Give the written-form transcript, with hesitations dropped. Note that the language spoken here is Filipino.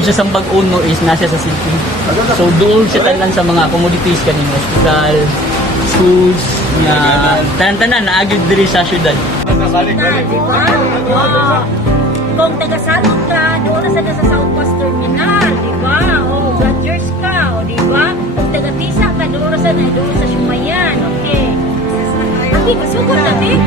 village sa Sambag Uno is nasa sa city. So doon siya tanan sa mga commodities kanino, hospital, schools, na tanan-tanan na agad diri sa syudad. Kung taga-Salud ka, doon na sa Southwest Terminal, di ba? O, Rogers ka, o, di ba? Kung taga-Tisa ka, doon sa Shumayan, okay? Okay, masugod natin.